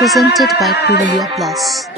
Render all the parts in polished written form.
Presented by Purulia Plus.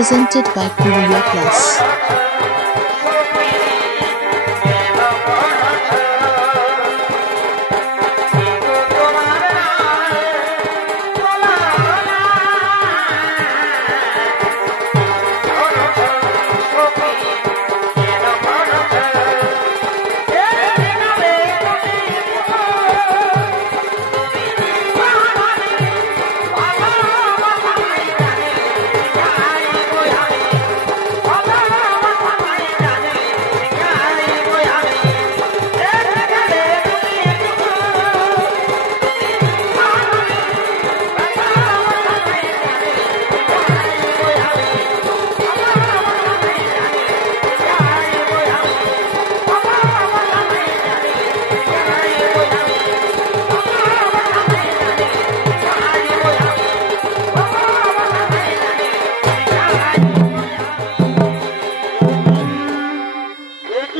Presented by Purulia Plus.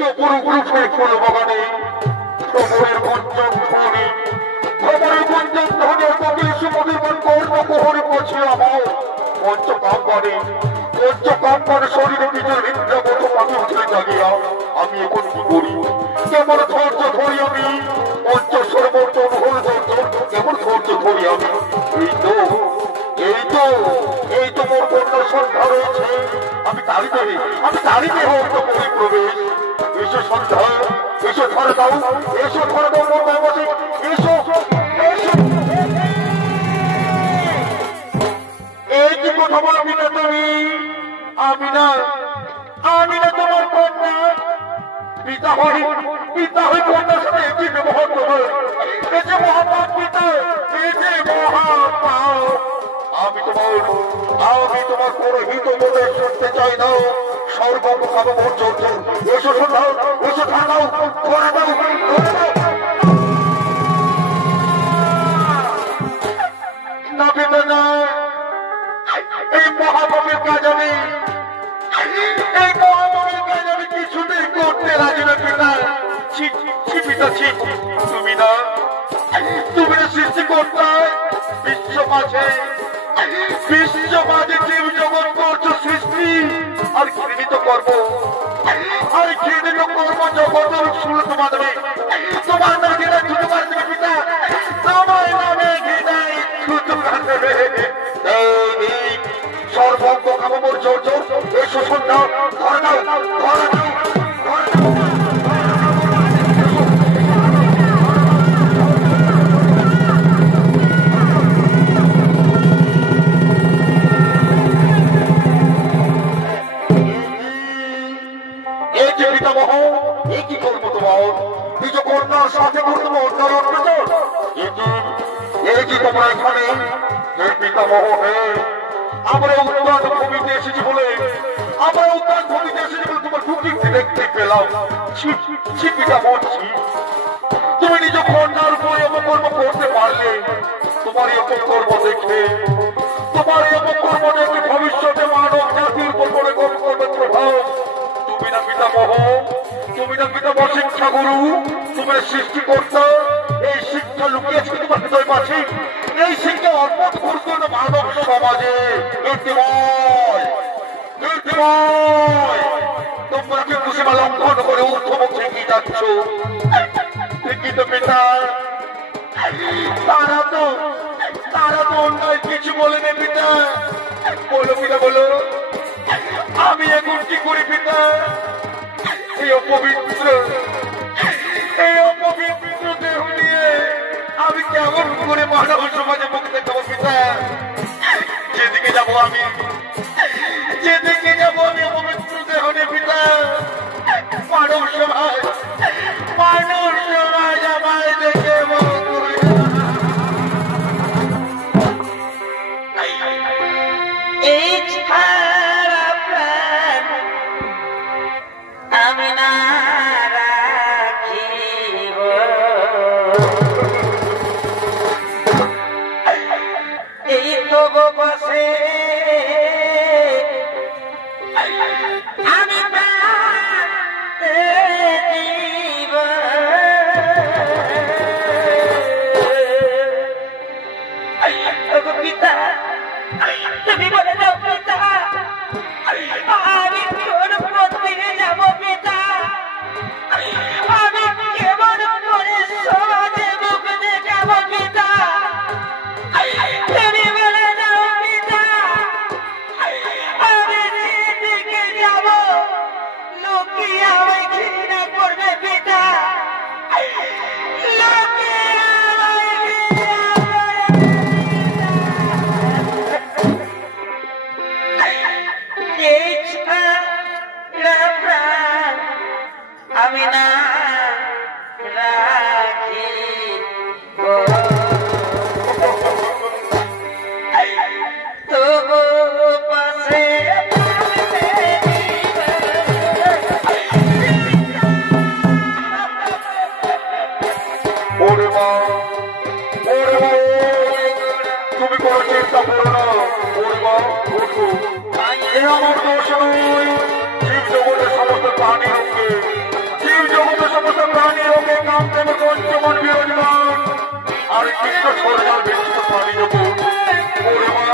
অপরূপে ফুল বাগানে খবরের গুঞ্জন ধ্বনি খবরের গুঞ্জন ধ্বনির কবির সুমধুর কর্মকোহরে পৌঁছে আমার পঞ্চকাম্বারে শরীরে নিজের হৃদয় মতো পাখি উঠে জাগিয়া আমি এখন কি করি কেমন ধৈর্য ধরি আমি পঞ্চস্বর মতো ভুল কেমন ধৈর্য ধরি আমি এই তো মোর কন্যা সন্ধ্যা রয়েছে আমি তাড়িতে হোক তো করি প্রবেশ এসো সন্ধ্যা এসো ধরে দাও মোর বাবাসী এসো এই কি কথা বলো মিনা তুমি আমি না তোমার কন্যা পিতা হই কন্যার সাথে একই ব্যবহার করবে এই যে মহাপাপ পিতা এই যে মহাপাপ আমি তোমার কোনো হিত বলে শুনতে চাই না সর্বপ্রকার মোর জোর এসো শোনাও এসো ঠান্ডাও করে দাও না পিতা না এই মহাপাপের কাজ আমি কিছুতেই করতে রাজি না পিতা তুমি না সৃষ্টি করতে বিশ্ব মাঝে জীব জগৎ করছো সৃষ্টি আর ঘৃণিত কর্ম জগতের শুরু তোমার নামে ঘৃণায় ছুটু মারবে পিতা তোমার নামে ঘৃণায় ছুটু মারবে সর্বজ্ঞ কামর জোর এসো সন্ধ্যা ধরে দাও এই যে পিতামহ এই কি করবো তোমার নিজ কন্যার সাথে করবো অন্যায় অত্যাচার এই কি তোমরা এখানে পিতামহ আমরা উদ্যান ভূমিতে এসেছি বলে তোমার কুকীর্তি দেখতে পেলাম তুমি নিজ কন্যার উপরে অপকর্ম করতে পারলে তোমার এই অপকর্ম দেখে ভবিষ্যতে মানব জাতির উপর করে করবে প্রভাব তুমি না পিতামহ শিক্ষা গুরু তুমি সৃষ্টিকর্তা এই শিক্ষা লুকিয়েছে তোমার হৃদয় মাঝে এই শিক্ষা অর্পণ করতো না মানব সমাজে তোমরা কি সীমা লঙ্ঘন করে ঊর্ধ্বমুখ থেকে যাচ্ছ ঠিকই তো পিতা তারা তো অন্যায় কিছু বলেনি পিতা বলো আমি এখন কি করি পিতা এই অপবিত্র দেহ নিয়ে আমি কেমন করে মানব সমাজে মুখ দেখাবো পিতা যেদিকে যাবো আমি অপবিত্র দেহ নিয়ে পিতা মানব সমাজ আমায় দেখে আমি না রাখিব এই তব পাশে আমি দিব পিতা তুমি বলে দাও পিতা আমি কোন মন্দিরে যাব পিতা আমি কেমন করে সমাজে মুখ দেখাবো পিতা তুমি বলে দাও পিতা আমি যেদিকে যাব লোকে আমায় ঘৃণা করবে পিতা লোকে আমায় আমি না রাখি তবু পাশে তুমি কোনো চিন্তা করো না আমার দোষ নয় শিব জগতের সমস্ত প্রাণী পবিত্র সরকার বেশি পানি দেব ওরে মা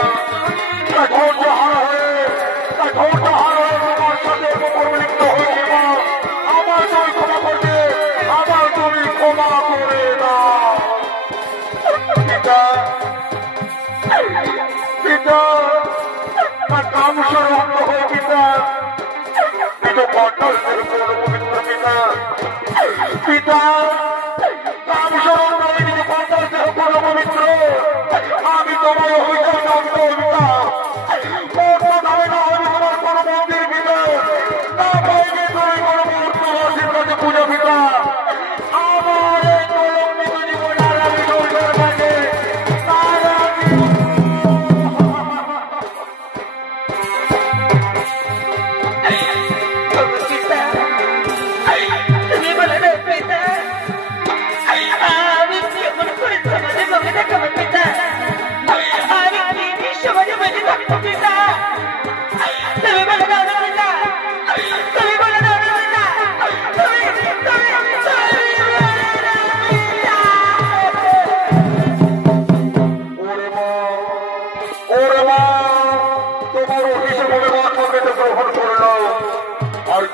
তাই ধৈর্য হারা হয়ে তোমার সাথে লিপ্ত হয়েছে মা আমার তুমি ক্ষমা করবে আমার তুমি ক্ষমা করে দাও পিতা পিতা আমার কামসর অন্ধ হয়ে পিতা পিতা কন্টল পবিত্র পিতা পিতা কামসর অন্ধ হয়ে নিজে কন্টল পবিত্র আমি তোমার অভিযান অন্ত পিতা ধামে না হলে তোমার কোনো মন্দির পিতা না পাইবে তুমি কোনো মুহূর্ত আশীর কাছে পূজা পিতা আমার এই কলঙ্কিত জীবন আর আমি সংসার থাকে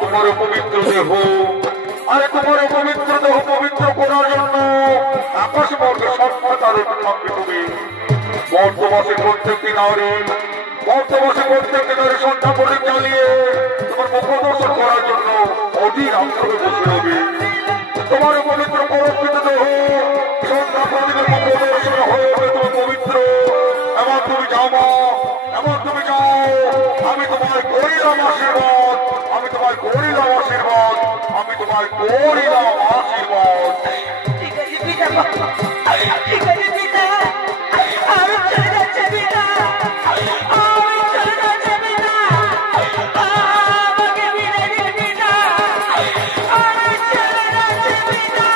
তোমার পবিত্র দেহ আরে তোমার পবিত্র দেহ পবিত্র করার জন্য আকাশ বর্গ সর্বতার থাকবে তুমি বর্তমাসে প্রত্যেকটি নারী সন্ধ্যা প্রদীপ জ্বালিয়ে তোমার মুখদর্শন করার জন্য অধীর আগ্রহে বসে হবে তোমার পবিত্র পরস্কৃত দেহ সন্ধ্যা প্রদীপের মুখদর্শন হয়ে হবে তুমি পবিত্র এমন তুমি যাও মা এমন তুমি যাও আমি তোমার করিলাম আশীর্বাদ আমি তোমার করিলাম আশীর্বাদ আমি তোমার করিলাম আশীর্বাদ ঠিক আছে পিতা ঠিক আছে পিতা আমি চলে যাচ্ছি পিতা আমি চলে যাচ্ছি পিতা আমাকে বিদায় দিন পিতা আমি চলে যাচ্ছি পিতা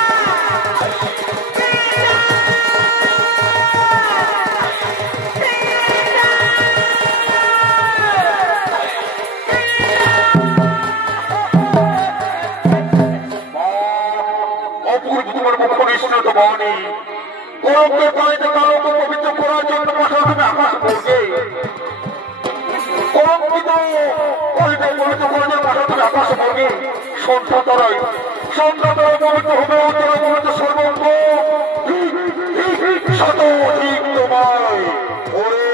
বাণী কলঙ্কের পানিতে কালঙ্ক পবিত্র করার জন্য পাঠাবে আকাশ বর্গে কলঙ্কিত পানিতে পবিত্র করার জন্য পাঠাবে আকাশ বর্গে সন্ধ্যা তারাই পবিত্র হবে অন্তরা পবিত্র সর্বঙ্গ শত ঠিক তোমায় ওরে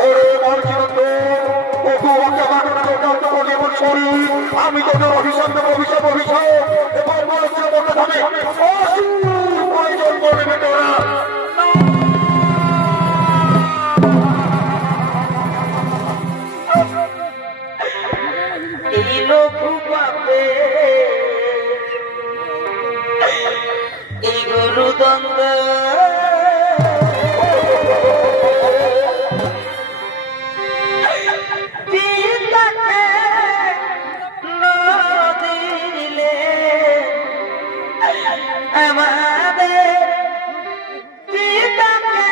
ওরে মানচিরন্দ আমি তোদের অভিশাপ দেব অভিশাপ এবার বলেছিল বলতে হবে প্রয়োজন করবে তোরা এই লঘু পাবে এই গরু দ্বন্দ্ব আমাদের পিতাকে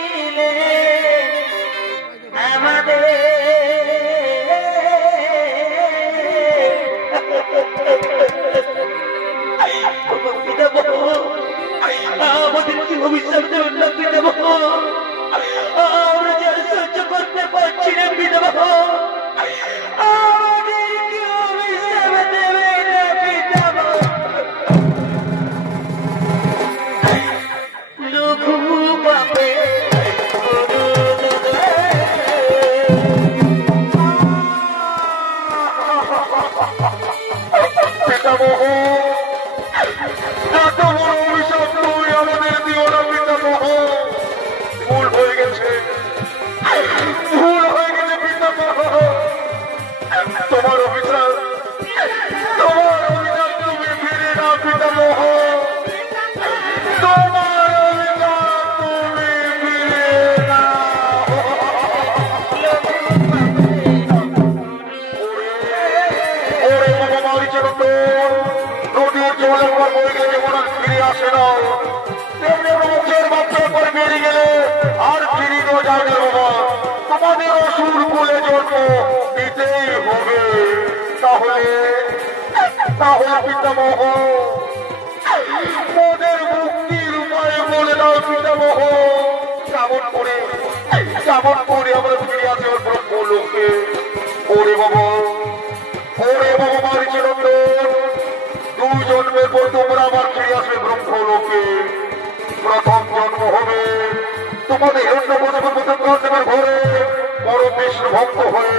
দিলে আমাদের আমাদের কি ভবিষ্যৎ দেবেন না পিতাব আমরা যারা সহ্য করতে পারছি না পিতাব আমাদের কি অভিশাপ দেবে না পিতাব লঘু পাবে পিতামহ এত বড় অভিশাপ তুমি আমাদের দিও না পিতামহ ভুল হয়ে গেছে পিতামহ তোমার অভিশাপ তুমি ফিরে না পিতামহ তোমার অভিশাপ তুমি ফিরে না ওরে বাবা মারিচরণ নদীর জলের পর বই গেলে যেমন ফিরে আসে না তেমনি মুখের বাচ্চার পর বেরিয়ে গেলে আর ফিরিতেও যায় না বাবা তোমাদের অসুর কুলে জন্ম দিতেই হবে তাহলে পিতামহ মোদের মুক্তির উপায় বলে দাও পিতামহ। কেমন করে আমরা ফিরে আসি ওর ব্রহ্মলোকে? ওরে বাবা মারিচিরন্দন, 2 জন্মের পর তোমরা আবার ফিরে আসবে ব্রহ্মলোকে। প্রথম জন্ম হবে তোমাদের হিরণ্যকশিপুর ঘরে বড় বিষ্ণু ভক্ত হয়ে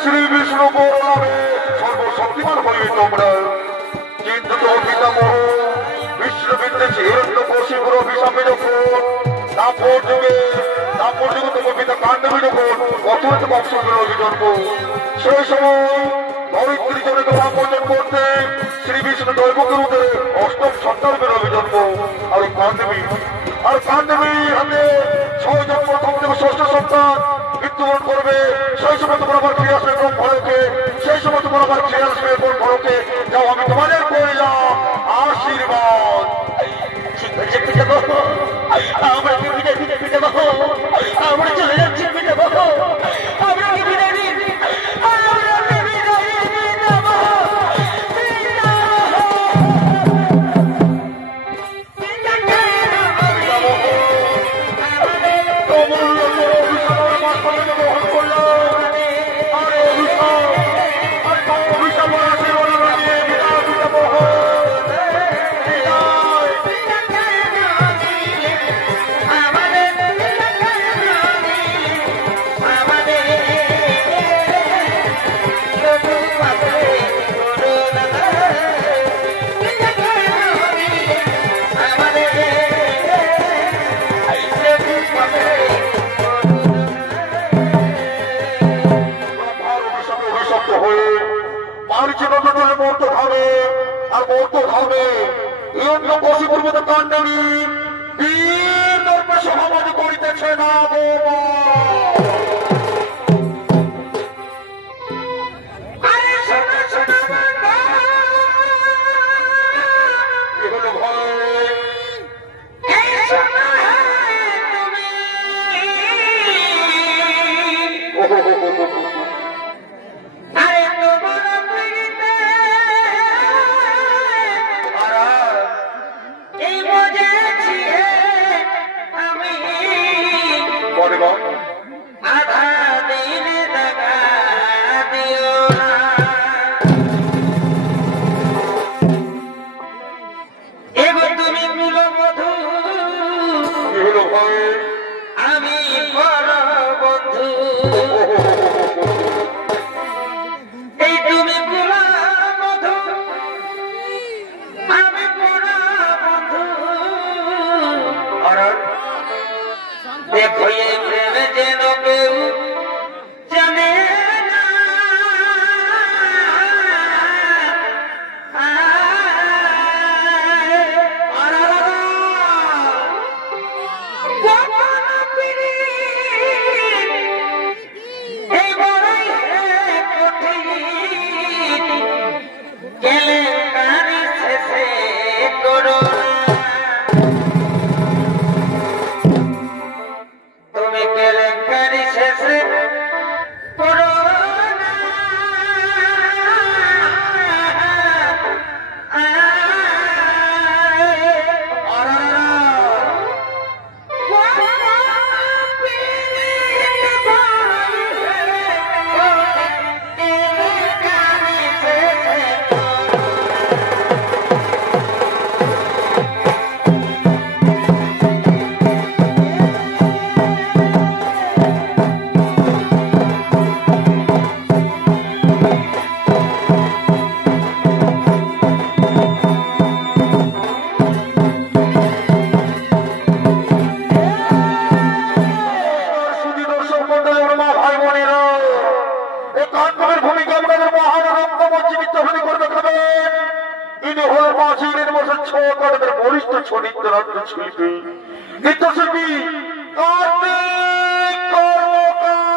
শ্রী বিষ্ণু বড় নামে সর্বশক্তিমান হয়ে তোমরা। কিন্তু তোর পিতামহ বিষ্ণুবিদ্বেষ হিরণ্যকশিপুর অভিশাপে যখন তারপর যুগে তোমার পিতা কাণ্ডবী যখন অথরিত বংশের অভিজন্ম, সেই সময় ধরিত্রী জনকে অর্জন করতে শ্রী বিষ্ণু দৈবকের উদরে 8ম সন্তানের অভিজন্ম। আর কাণ্ডবী হাতে 6 জন প্রথম থেকে 6ষ্ঠ সন্তান মৃত্যুবরণ করবে। সেই সময় তোমার আবার ফিরে আসবে ব্রহ্মলোকে। যাও, আমি তোমাদের করলাম আশীর্বাদ। আমরা চলে যাচ্ছি পিতামহ, আমরা বিদায় দিন, কাণ্ডবী বীর দর্পে সমাধি করিতেছে না গো। देखो ये प्रेम जेनो केऊ जाने ना, বলিষ্ঠ চরিত্র শিল্পী নৃত্যশিল্পী কার্তিক কর্মকার।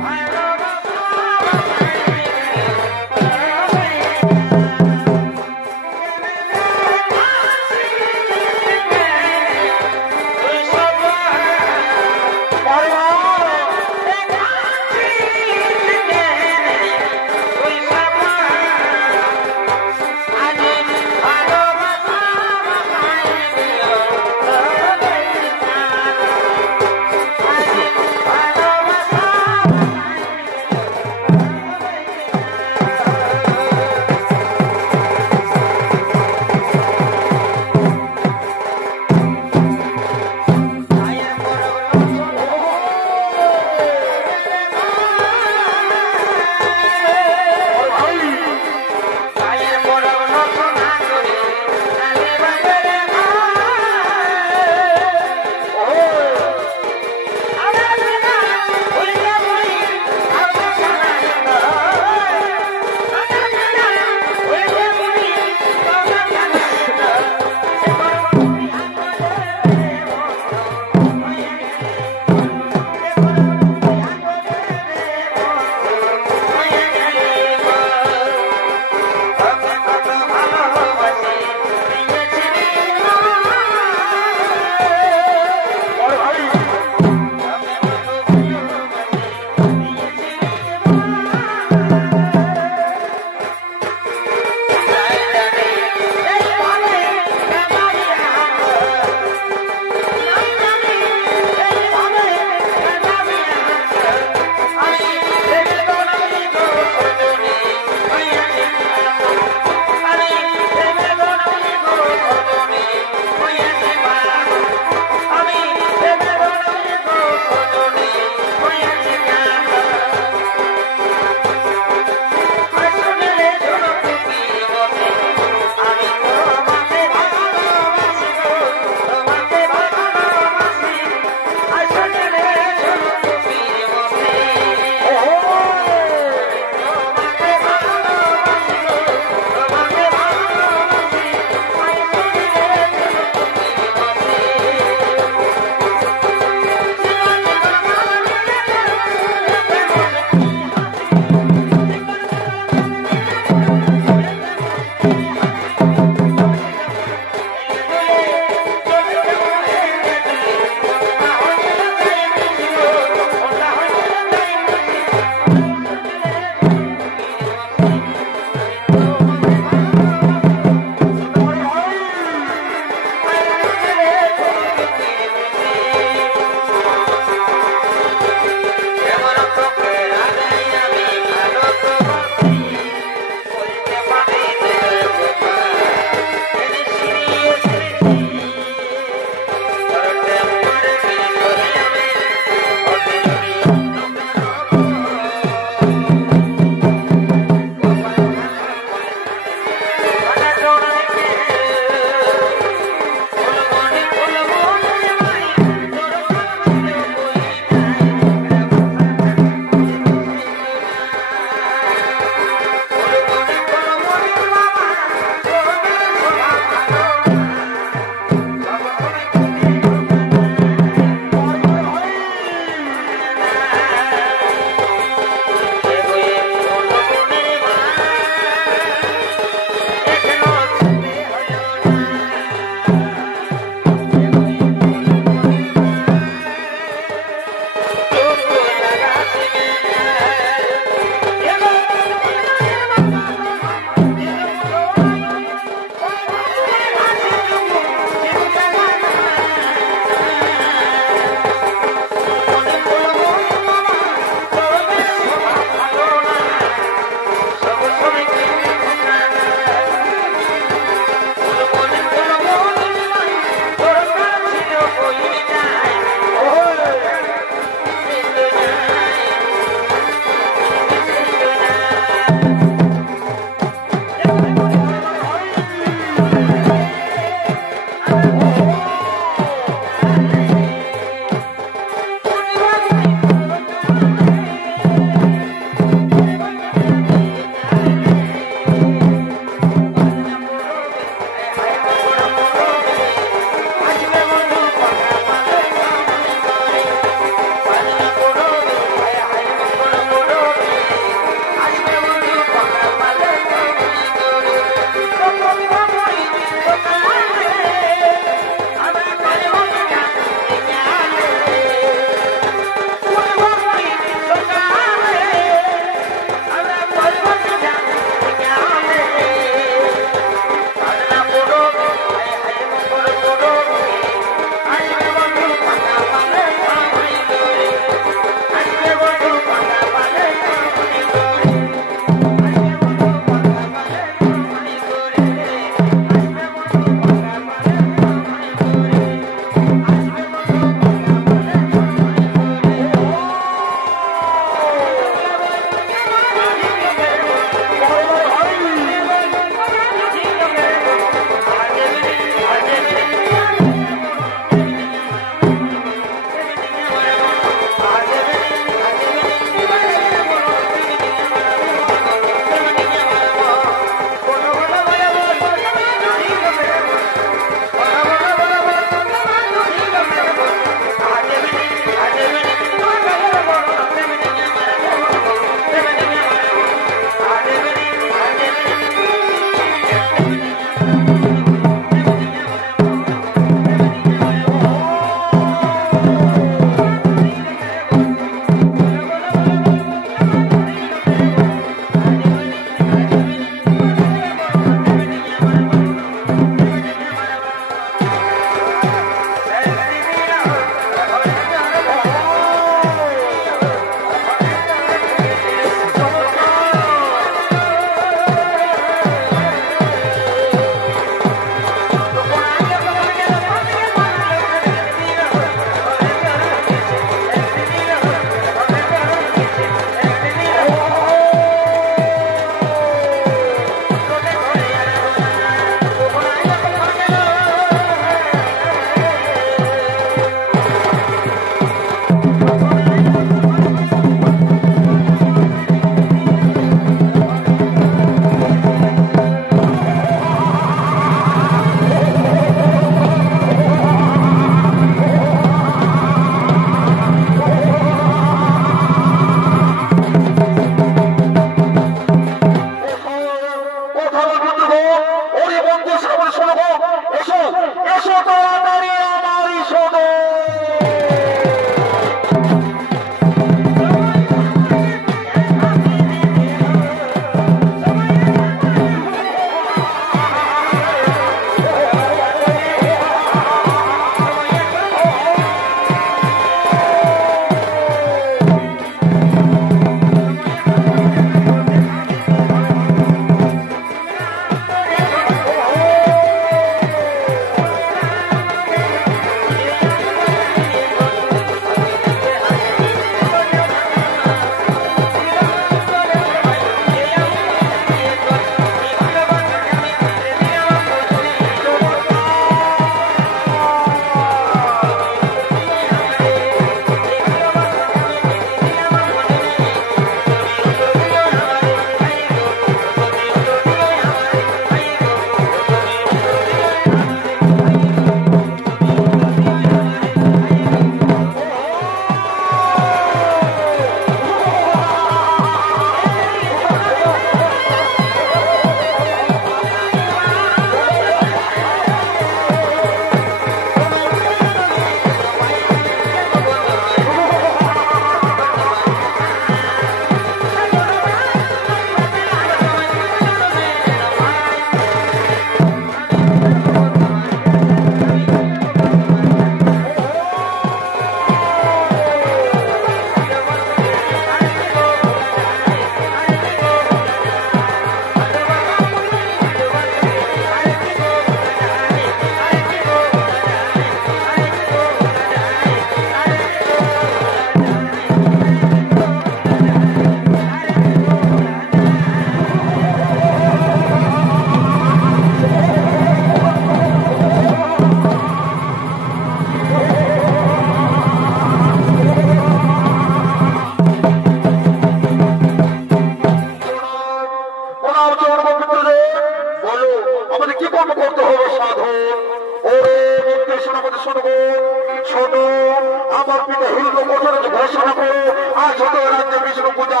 ঘোষণা করো আজ হতে রাজ্যে বিষ্ণু পূজা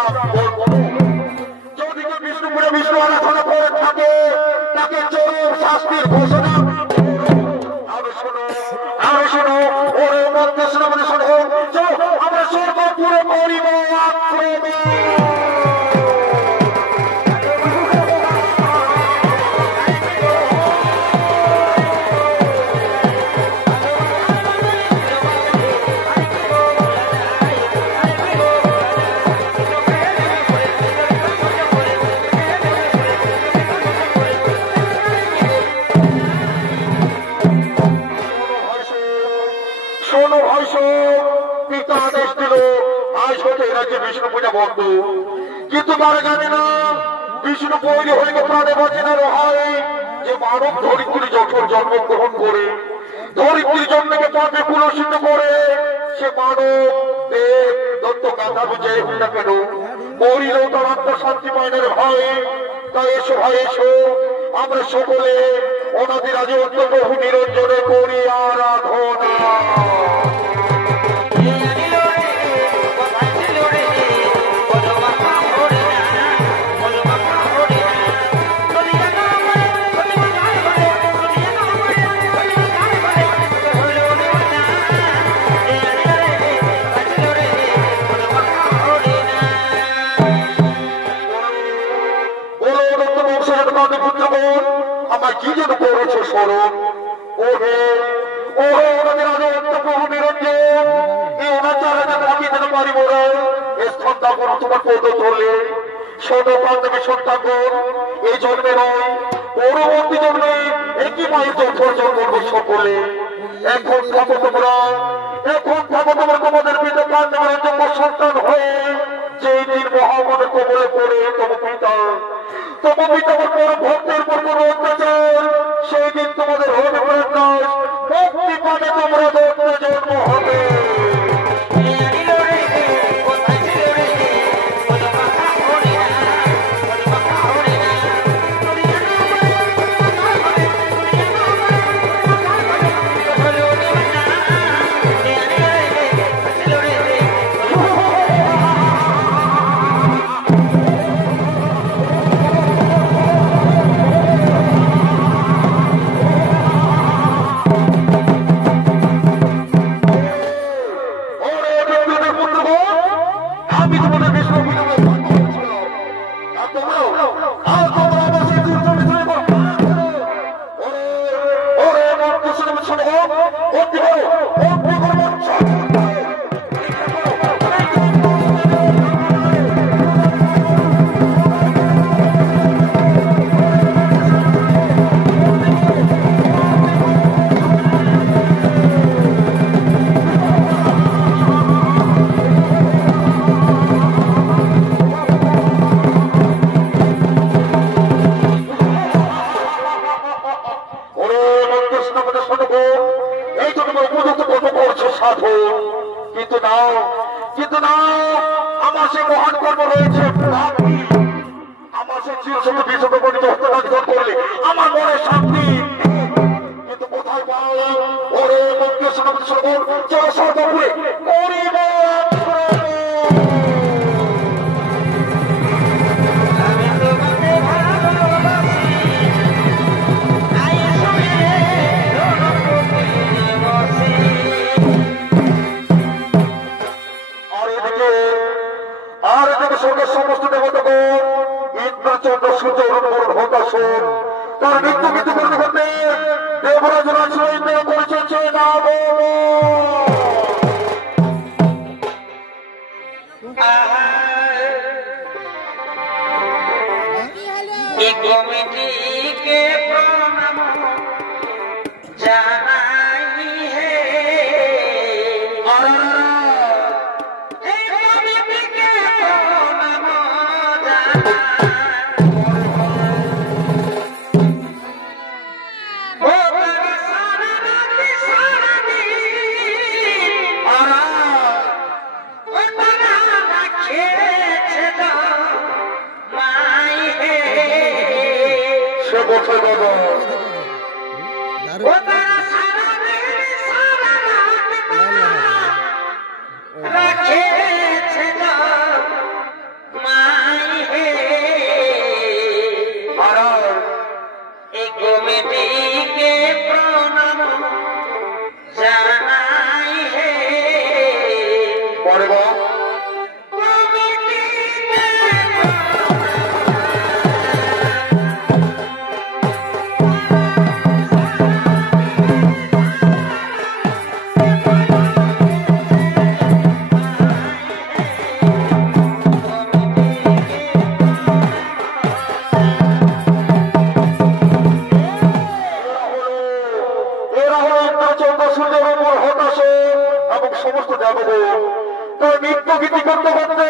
যদি কেউ বিষ্ণু পূজা বিষ্ণু আরাধনা করে থাকে তাকে চরম শাস্তির ঘোষণা আরো শোনো ওরে মধ্যে শোনো আমরা স্বর্গ পুরো করিব আক্রমণ বিষ্ণু পূজা বন্ধ কিন্তু তারা জানে না বিষ্ণু তৈরি হইলে প্রাণে বাঁচে না হয় যে মানব ধরিত্রী যখন জন্মগ্রহণ করে ধরিত্রীর জন্মকে পাপে পুরস্কৃত করে সে মানব দেব দত্ত গাথা বুঝে হোক না কেন মরিলেও তার আত্মশান্তি পায়নের ভয় তাই এসো ভাই এসো আমরা সকলে অনাদি রাজে অন্তর্বহু নিরঞ্জনে করি আরাধনা আমার কি যেন করেছে স্মরণ ওহে ওহে ওনাদের আগে অন্তর্বহু নিরঞ্জন এই অনাচার থাকি যেন পারিব না স্থান দাপন তোমার পদ ধরলে শত বান্ধবী সন্তানগণ এই জন্মে নয় পরবর্তী জন্মে একই মায়ের যথর জন্ম সকলে এখন থাকো তোমরা তোমাদের পিতা পাণ্ডবের জন্ম সন্তান হয়ে যেই দিন মহামানের কবলে পড়ে তোমার পিতার পর ভক্তের পর কোন অত্যাচার সেই দিন তোমাদের হবে প্রাণ মুক্তি পাবে তোমরা দত্ত জন্ম হবে কিন্তু না আমার সে মহান কর্ম রয়েছে আমার সে চিরসত বিশত গণিত হত্যাকার্য করলে আমার মনে শান্তি কিন্তু কোথায় পাও ওরে মন্দির সমাজ সর্বর চলো সর্বপুরে সমস্ত দেবতাগণ ইন্দ্রচন্দ্র সূর্য হতাশন তার মৃত্যু মৃত্যু করতে করতে দেবরাজ রাজনৈতিক পরিচয় না কমিটিকে প্রণাম জানাই হে সে কমিটিকে প্রণাম জানাই হে পরে বল সমস্ত দেবগণ তার নৃত্য গীতি করতে করতে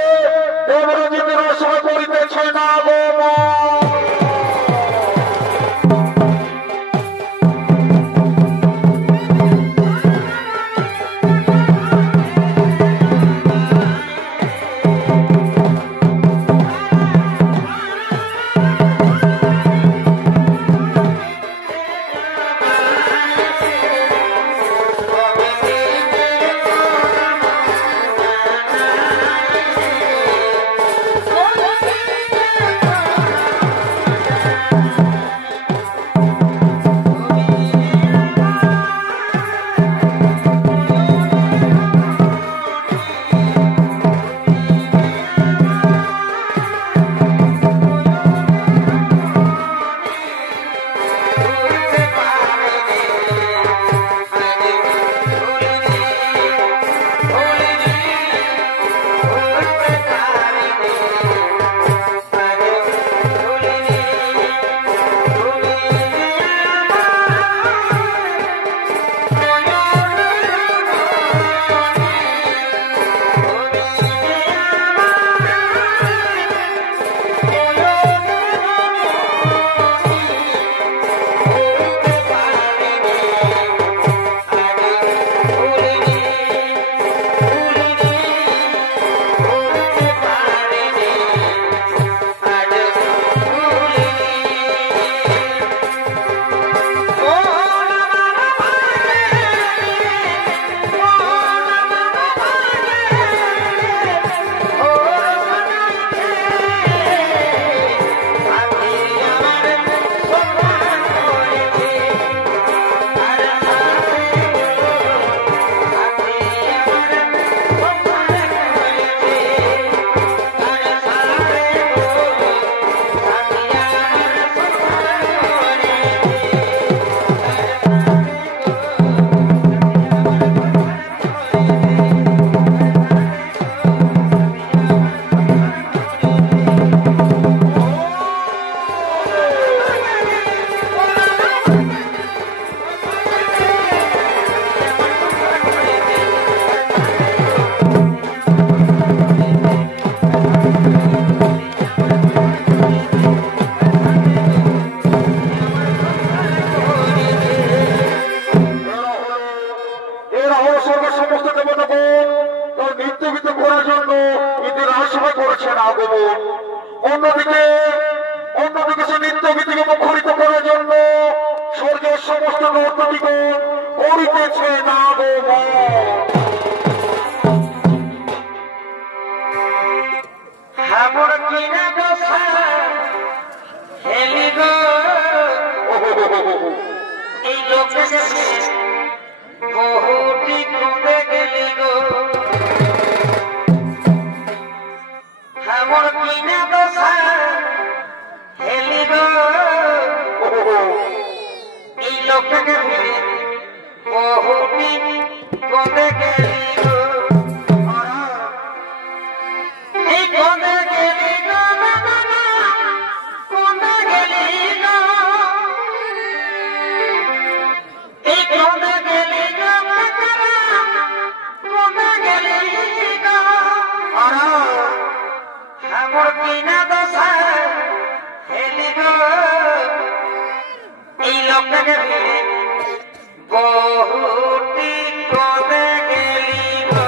দেবরাজিতের আশা করিতেছে না গো অন্যদিকে সে নৃত্য গীতিকে মুখরিত করার জন্য স্বর্গের সমস্ত নর্তকীগণ করিতেছে না গো আমার কিনা দশা হেলি গো এই লোকে বহুটি কমে গেলি গো আমার কিনা দশা হেলি গো এই লোকে বহুটি কমে গেলি গো এই কমে গেলি গো কমে গেলি গো এই কমে গেলি গো কমে গেলি গো আমার কিনা দশা হেলি গো এই লোকটাকে বহুটি কমে গেলি গো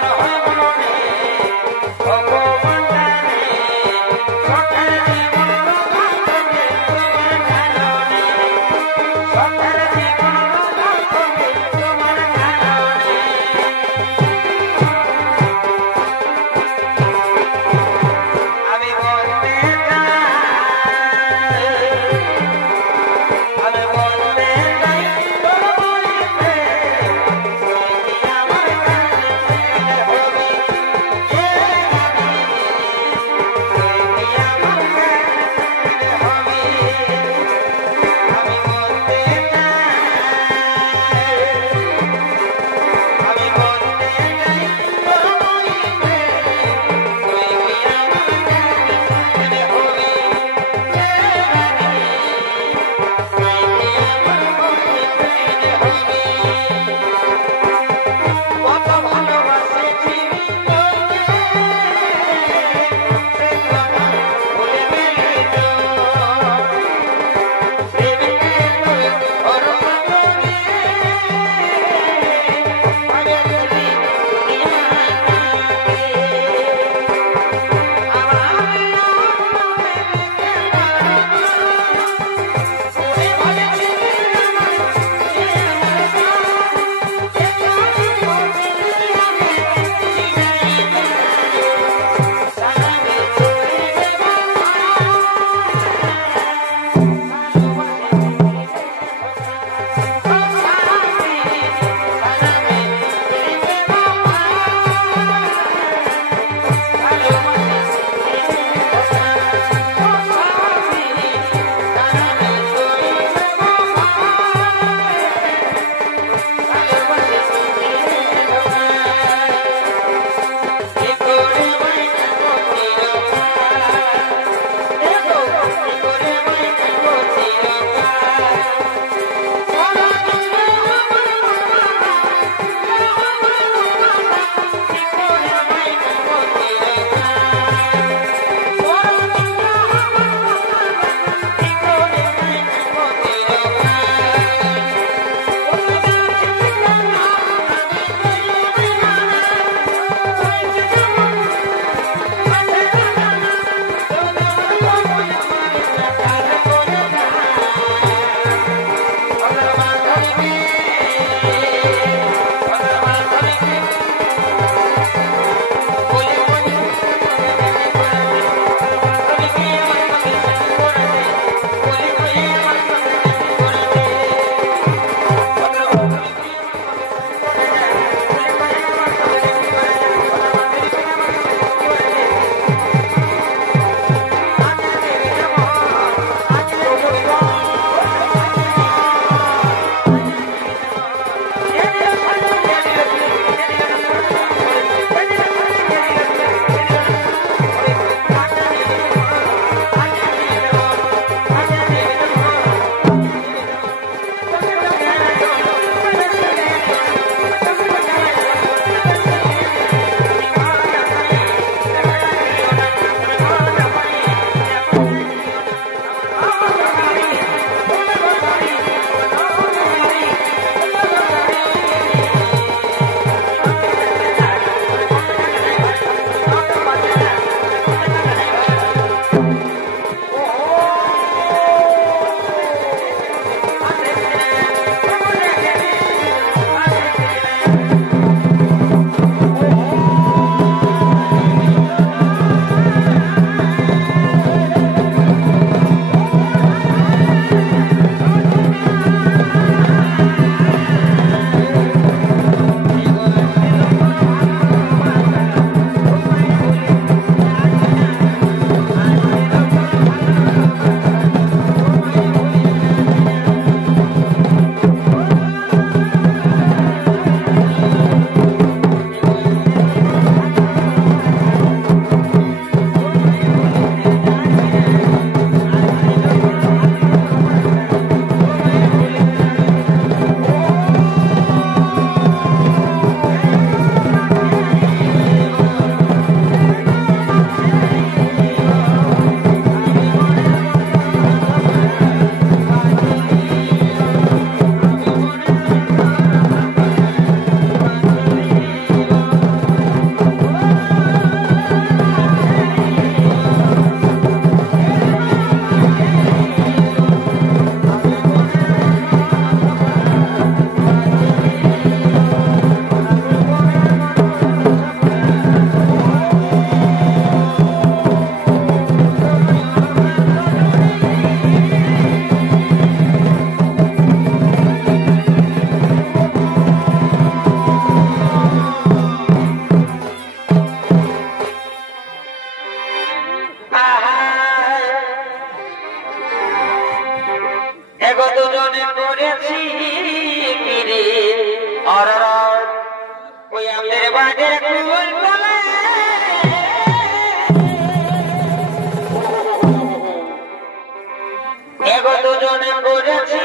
হবে করেছি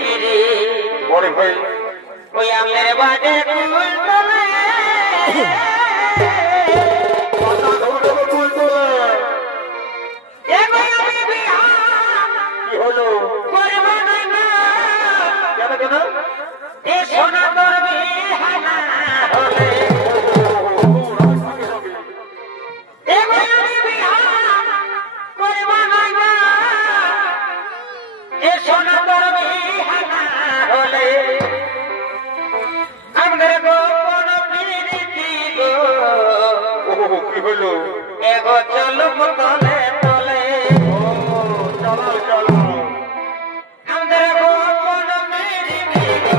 ফিরে বড় ভাই ওই আমের বাজে কুল তলে কথা ধরে তুই তো এগো আমি বিহা কি হলো করব না কেন কেন এ সোনা তোর বিহা না হলে এগো আমি বিহা করব না এ সোনা তোর বিহা না হলে আমাদের গোপন প্রীতি গো কি হলো এগো চলুক তলে তলে চলো চলো আমাদের গোপন প্রীতি গো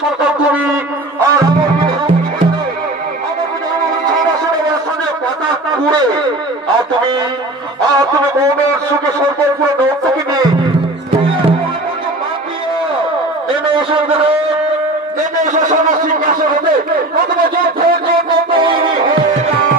সরকার তুমি আর তুমি মনের সুখে সরকার করে নৌককে নিয়ে নেমে এসে গেলে নেমে এসে সামাজিক ভাষা হতে প্রথমে যুদ্ধের জন্য তৈরি হয়ে যাও।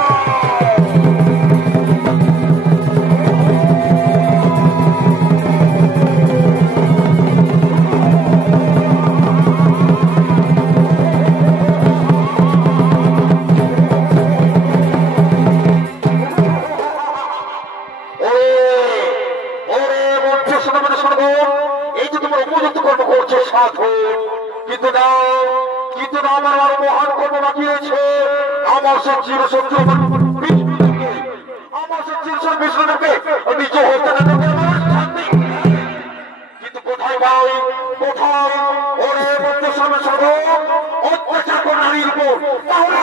কিন্তু আমার আরো মহান কর্ম বাকি রয়েছে। আমার সে চিরশত্রু আমার সে চিরশত্রু বিষ্ণুকে নিজ হতে কিন্তু কোথায় ভাই কোথায় ওরে মধ্যে সামনে সর্ব অত্যাচার করে নারীর উপর তাহলে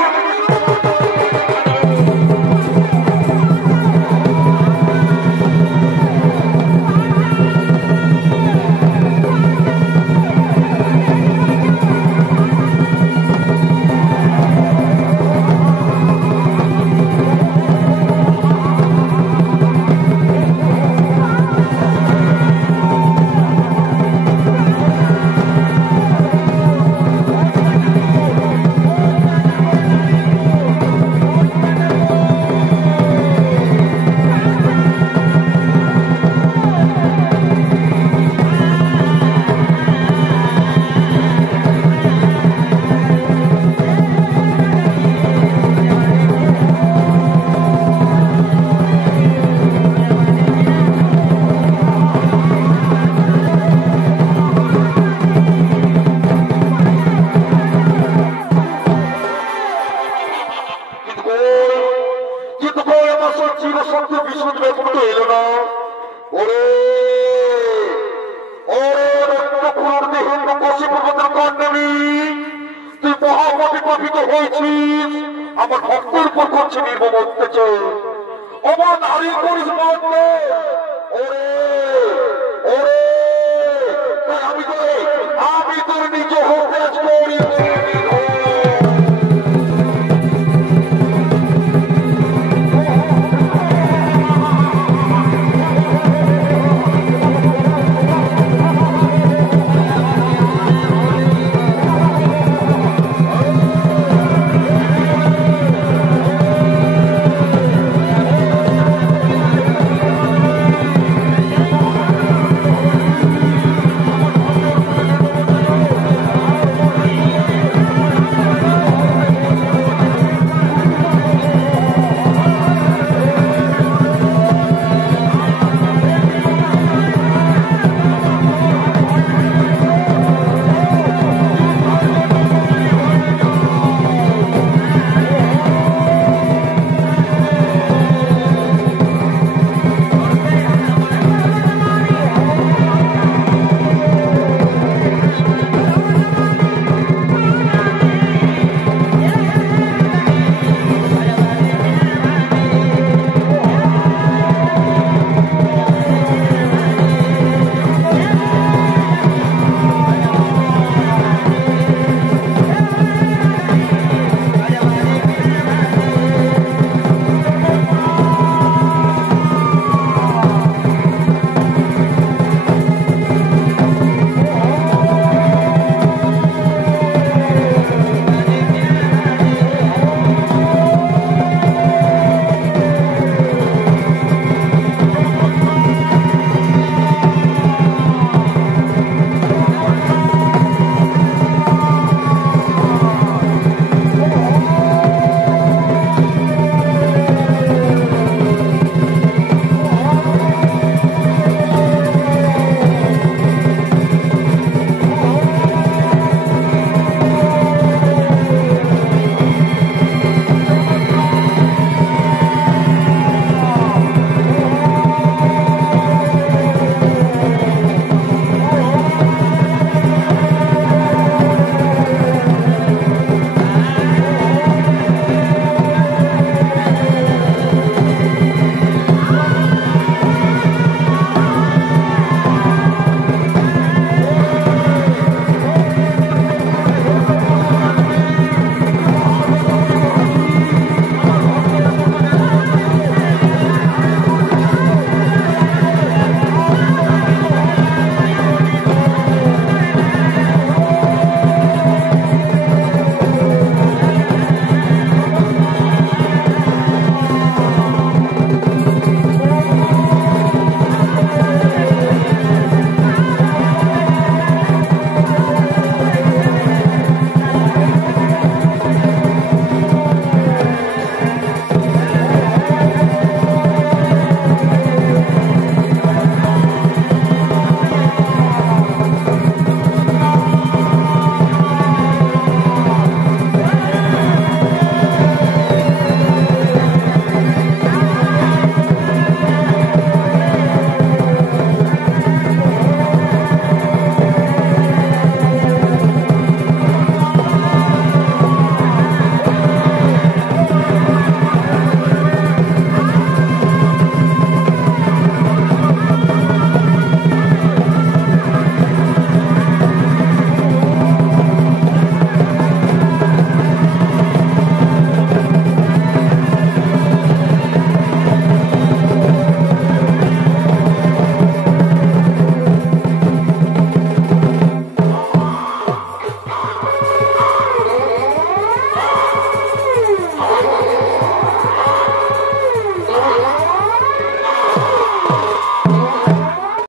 আমার ভক্তের উপর করছে নির্মম অত্যাচার আমার নারী করিস আমি তোর নিজ হোক করি